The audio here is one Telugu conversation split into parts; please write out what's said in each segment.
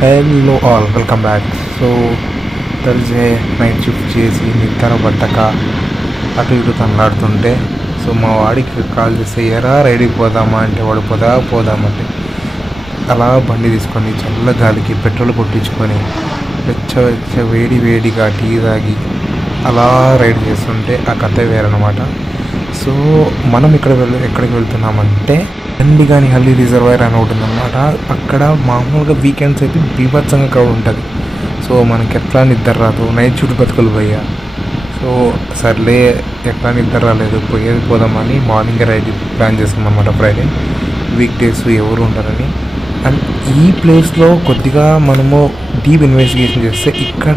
Hello all, welcome back. So Thursday night shift చేసి నిద్ర పట్టక అటు ఇటు తనలాడుతుంటే సో మా వాడికి కాల్ చేస్తే ఎరా రైడ్కి పోదామా అంటే వాడు పోదామంటే అలా బండి తీసుకొని చల్ల గాలికి పెట్రోల్ కొట్టించుకొని వెచ్చ వేడిగా టీ తాగి అలా రైడ్ చేస్తుంటే ఆ కథ వేరనమాట. సో మనం ఎక్కడికి వెళ్తున్నామంటే దండిగానిహల్లి రిజర్వాయర్ అని ఒకటి ఉందన్నమాట. అక్కడ మామూలుగా వీకెండ్స్ అయితే బీభత్సంగా క్రౌడ్ ఉంటుంది. సో మనకి ఎట్లా నిద్ర రాదు, నైట్ షూట్ బతుకులు పోయా. సో సర్లే ఎట్లా నిద్ర రాలేదు, పోదామని మార్నింగ్ రైడ్ ప్లాన్ చేస్తాం అనమాట. ఫ్రైడే వీక్డేస్ ఎవరు ఉంటారని. అండ్ ఈ ప్లేస్లో కొద్దిగా మనము డీప్ ఇన్వెస్టిగేషన్ చేస్తే ఇక్కడ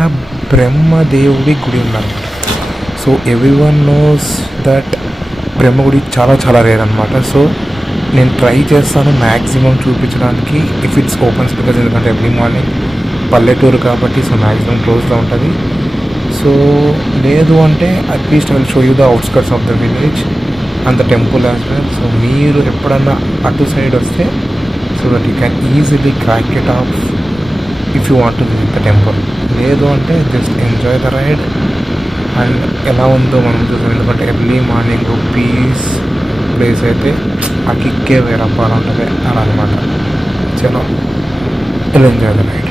బ్రహ్మదేవుడి గుడి ఉందన్నమాట. సో ఎవ్రీవన్ నోస్ దట్ బ్రహ్మగుడి చాలా రేర్ అనమాట. సో నేను ట్రై చేస్తాను మ్యాక్సిమం చూపించడానికి ఇఫ్ ఇట్స్ ఓపెన్స్, బికాజ్ ఎందుకంటే ఎవ్రీ మార్నింగ్ పల్లెటూరు కాబట్టి సో మ్యాక్సిమం క్లోజ్లో ఉంటుంది. సో లేదు అంటే at least I will show you the outskirts of the village and the temple as well. So మీరు ఎప్పుడన్నా అటు సైడ్ వస్తే so that you can easily crack it of if you want to visit the temple. లేదు అంటే just enjoy the ride. And ఎలా ఉందో మనం చూసాం, ఎందుకంటే ఎర్లీ మార్నింగ్ పీస్ ప్లేస్ అయితే ఆ కిక్కే వేరే అప్పాలు ఉంటుంది అలా అనమాట. చలో ఎంజాయ్ ద రైడ్.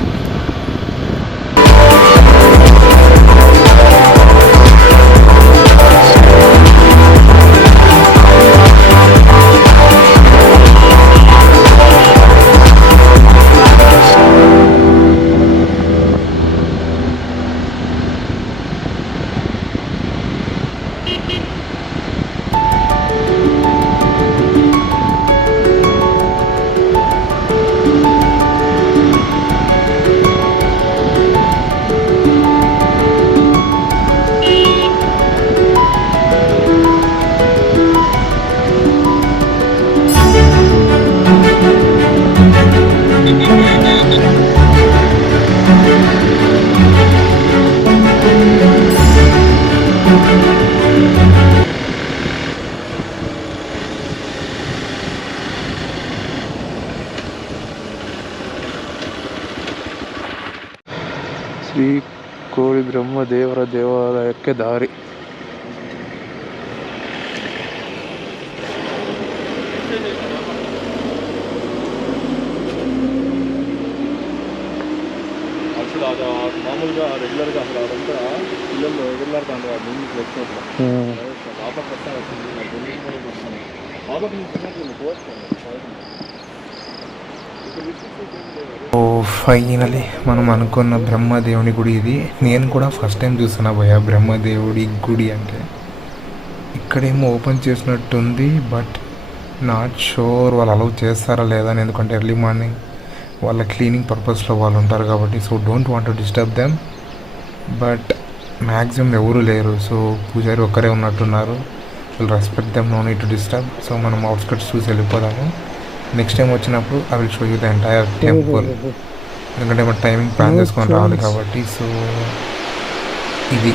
శ్రీ కోడి బ్రహ్మదేవర దేవాలయಕ್ಕೆ దారి. అసలు అది మామూలుగా రెగ్యులర్గా అసలు అదంతా పిల్లలు రెగ్యులర్గా అంటారు ముందుకు వచ్చినప్పుడు పాపకు వస్తాను పాపకి ఓ ఫైనలీ మనం అనుకున్న బ్రహ్మదేవుని గుడి ఇది. నేను కూడా ఫస్ట్ టైం చూస్తున్నా భయ్యా బ్రహ్మదేవుడి గుడి. అంటే ఇక్కడేమో ఓపెన్ చేసినట్టుంది, బట్ నాట్ షూర్ వాళ్ళు అలౌ చేస్తారా లేదా అని. ఎందుకంటే ఎర్లీ మార్నింగ్ వాళ్ళ క్లీనింగ్ పర్పస్లో వాళ్ళు ఉంటారు కాబట్టి. So don't want to disturb them, but maximum ఎవరు లేరు. సో పూజారి ఒక్కరే ఉన్నట్టున్నారు. Will respect them, no need to disturb. So మనం అవుట్స్కట్స్ చూసి వెళ్ళిపోదాము. నెక్స్ట్ టైం వచ్చినప్పుడు I will show you the entire temple, ఎందుకంటే మన టైమింగ్ ప్లాన్ చేసుకొని రావాలి కాబట్టి. సో ఇది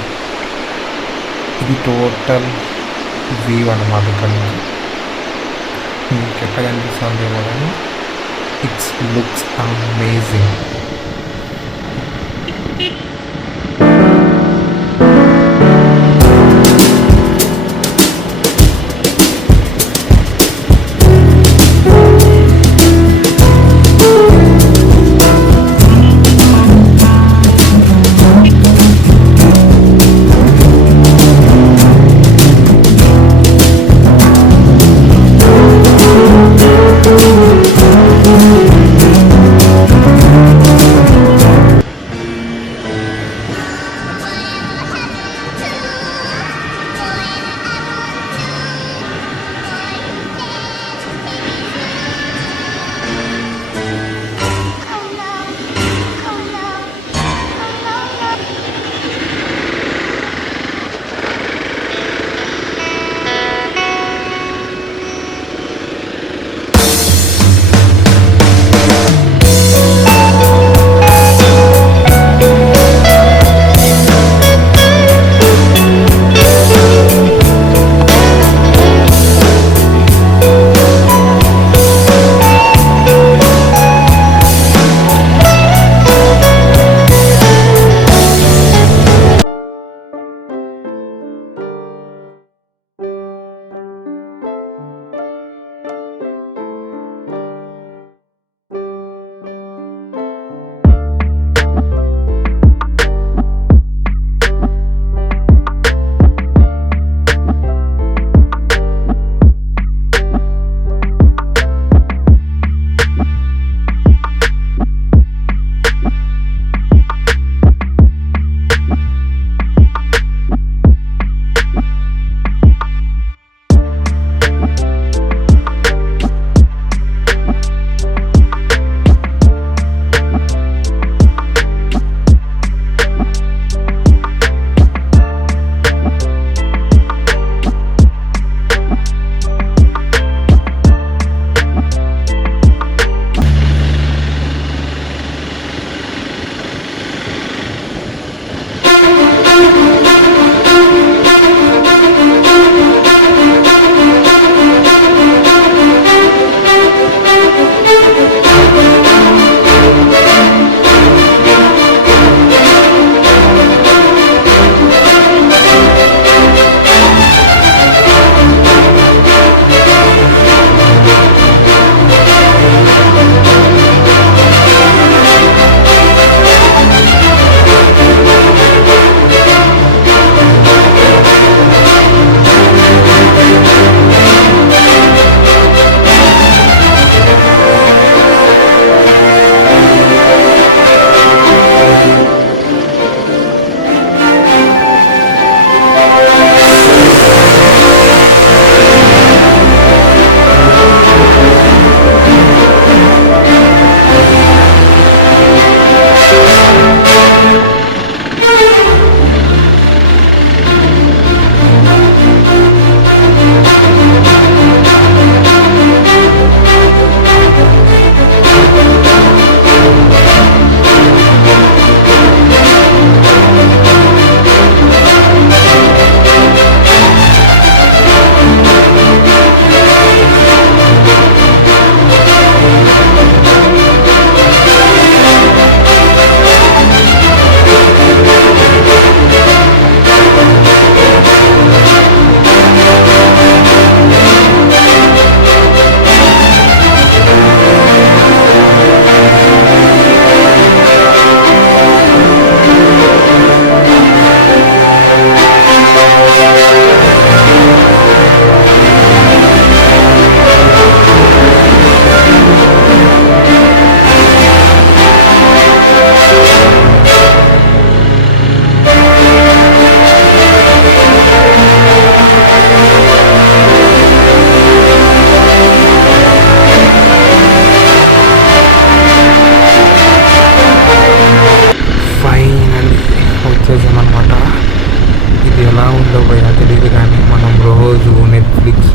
టోటల్ వ్యూ అన్నమాట. ఇక్కడ నుంచి మీకు ఎక్కడ కనిపిస్తుందేమో కానీ ఇట్స్ లుక్స్ అమేజింగ్.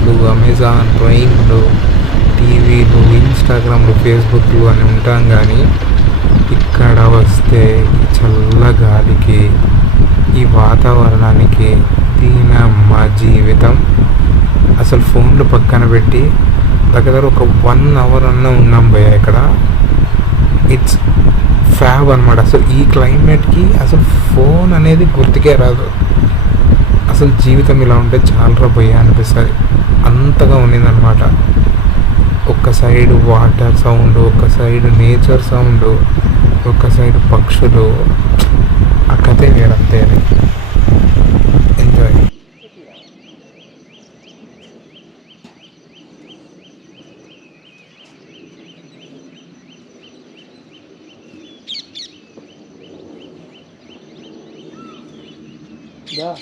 నెట్ఫ్లిక్స్లు, అమెజాన్ ప్రైమ్లు, టీవీలు, ఇన్స్టాగ్రామ్లు, ఫేస్బుక్లు అని ఉంటాం. కానీ ఇక్కడ వస్తే ఈ చల్ల గాలికి, ఈ వాతావరణానికి దీనమ్మ జీవితం. అసలు ఫోన్లు పక్కన పెట్టి దగ్గర ఒక 1 అవర్ అన్నా ఉన్నాం భయ్య ఇక్కడ. ఇట్స్ ఫ్యాబ్ అనమాట. అసలు ఈ క్లైమేట్కి అసలు ఫోన్ అనేది గుర్తుకే రాదు. అసలు జీవితం ఇలా ఉంటే చాలా భయ్య అనిపిస్తుంది. అంతగా ఉన్నిందనమాట. ఒక్క సైడ్ వాటర్ సౌండ్, ఒక సైడ్ నేచర్ సౌండ్, ఒక సైడ్ పక్షులు. ఆ కథే వేరంతే. ఎంజాయ్. Yeah.